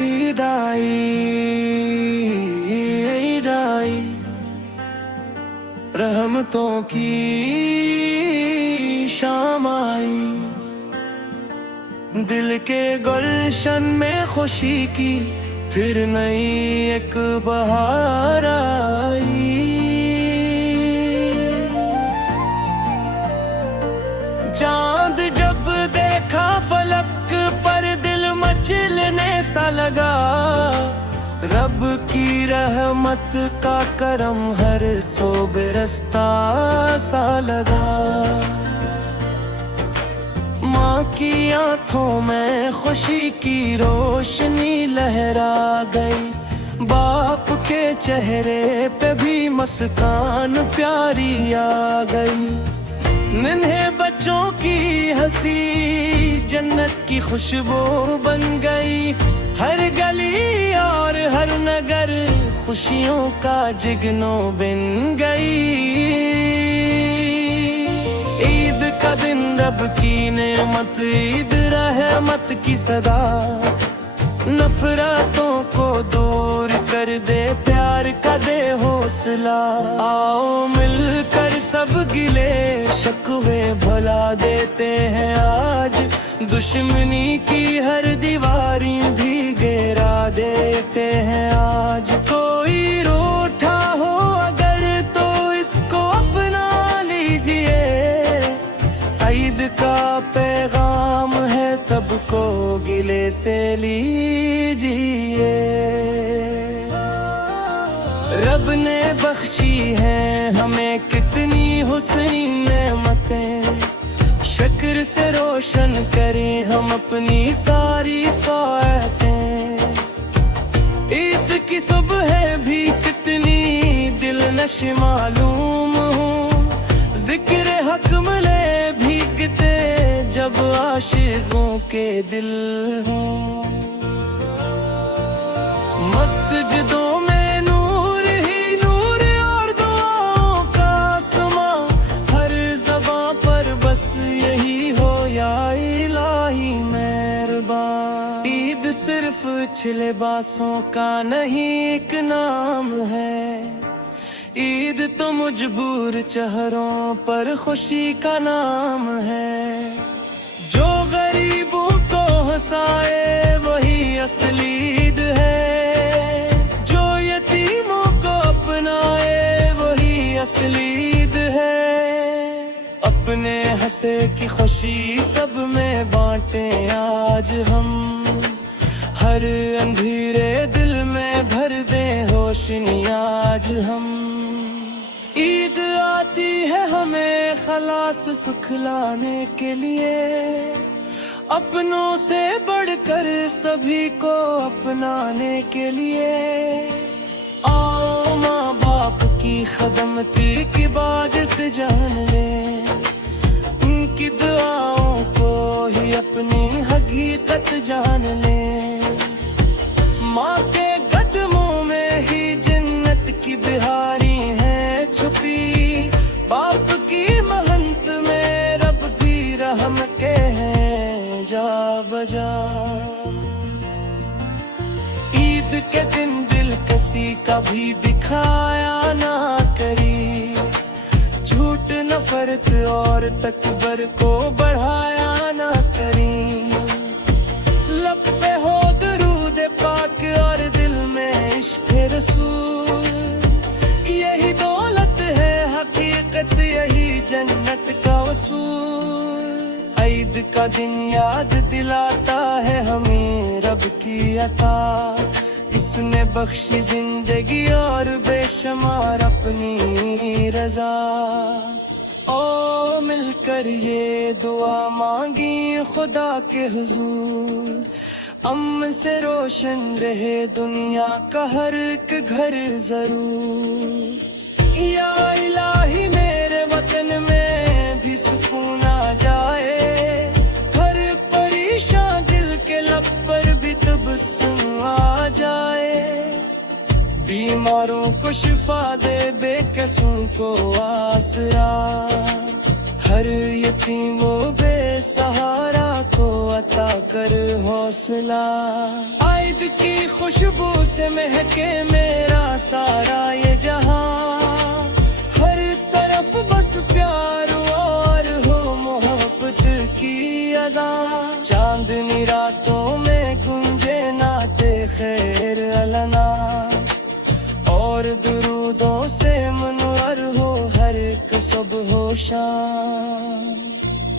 ईद आई, ईद आई, रहमतों की शाम आई, दिल के गुलशन में खुशी की फिर नई एक बहार आई। चांद जब देखा फलक पर दिल मचलने सा लगा, रब की रहमत का करम हर सो बरसता सा लगा। माँ की आंखों में खुशी की रोशनी लहरा गई, बाप के चेहरे पे भी मुस्कान प्यारी आ गई। नन्हे बच्चों की हंसी जन्नत की खुशबू बन गई, हर गली और हर नगर खुशियों का जिगनो बिन गई। ईद का दिन रब की नेमत, ईद रहमत की सदा, नफरतों को दूर कर दे, प्यार का दे हौसला। आओ मिलकर सब गिले शिकवे भुला देते हैं आज, दुश्मनी की हर दीवारी भी गिरा देते हैं आज। कोई रूठा हो अगर तो इसको अपना लीजिए, ईद का पैगाम है सबको गिले से लीजिए। रब ने बख्शी है हमें कितनी हुस्नी नेमतें, शुक्र से रोशन करें हम अपनी सारी सौगातें। ईद की सुबह भी कितनी दिलनश मालूम हो, जिक्र हक मिले भीगते जब आशिकों के दिल हों। मस्जिदों में नूर ही नूर और दुआओं का आसमां, हर ज़बां पर बस यही हो या इलाही मेहरबान। ईद सिर्फ लिबासों का नहीं एक नाम है, ईद तो मजबूर चेहरों पर खुशी का नाम है। जो गरीबों को हंसाए वही असली ईद है, जो यतीमों को अपनाए वही असली ईद है। अपने हंसे की खुशी सब में बांटे आज हम, हर अंधेरे दिल में भर दे रोशनी आज हम। ईद आती है हमें खलास सुख लाने के लिए, अपनों से बढ़कर सभी को अपनाने के लिए। आओ माँ बाप की खदमती की इबादत जान ले, उनकी दुआओं को ही अपनी हकीकत जान ले। माँ के कदमों में ही जन्नत की बिहारी है छुपी, बाप की महंत में रब की रहम के हैं जा बजा। ईद के दिन दिल किसी का भी दिखाया ना करी, झूठ नफरत और तकबर को बढ़ाया ना करी। लब पे हो दरूद पाक और दिल में इश्क रसूल, यही दौलत है हकीकत, यही जन्नत का वसूल। ईद का दिन याद दिलाता है हमें रब की अता, इसने बख्शी जिंदगी और बेशुमार अपनी रजा। ओ मिलकर ये दुआ मांगी खुदा के हुजूर, अमन से रोशन रहे दुनिया का हर एक घर जरूर। या इलाही मेरे वतन में भी सुकून आ जाए, हर परेशान दिल के लब पर भी तबस्सुम आ जाए। बीमारों को शिफा दे बेकसों को आसरा, हर यतीमों बेसहारा को अता कर हौसला। ईद की खुशबू से महके मेरा सारा ये जहां, हर तरफ बस प्यार और हो मोहब्बत की अदा। चांदनी रातों में गुंजे नाते खैर अलना, और दुरूदों से मुनव्वर हो हर एक सुबह हो शाम।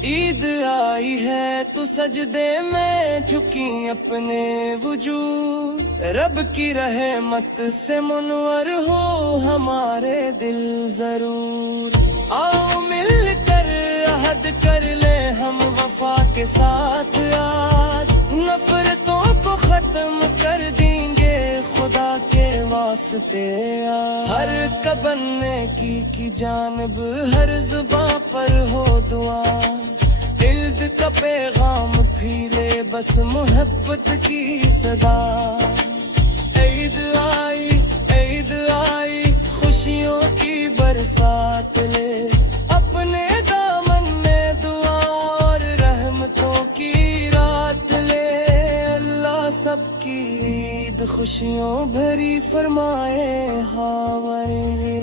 ईद आई है तो सजदे में झुकी अपने वजूद, रब की रहमत से मुनव्वर हो हमारे दिल जरूर। आओ मिलकर अहद कर ले हम वफा के साथ, आज नफरतों को खत्म कर देंगे खुदा के वास्ते। हर कबन्ने की जानब हर जुबां पर हो दुआ, दिल का पैगाम फीले बस मोहब्बत की सदा। ईद आई खुशियों की बरसात ले, अपने दामन में दुआ और रहमतों की रात ले। अल्लाह सबकी ईद खुशियों भरी फरमाए हावरे।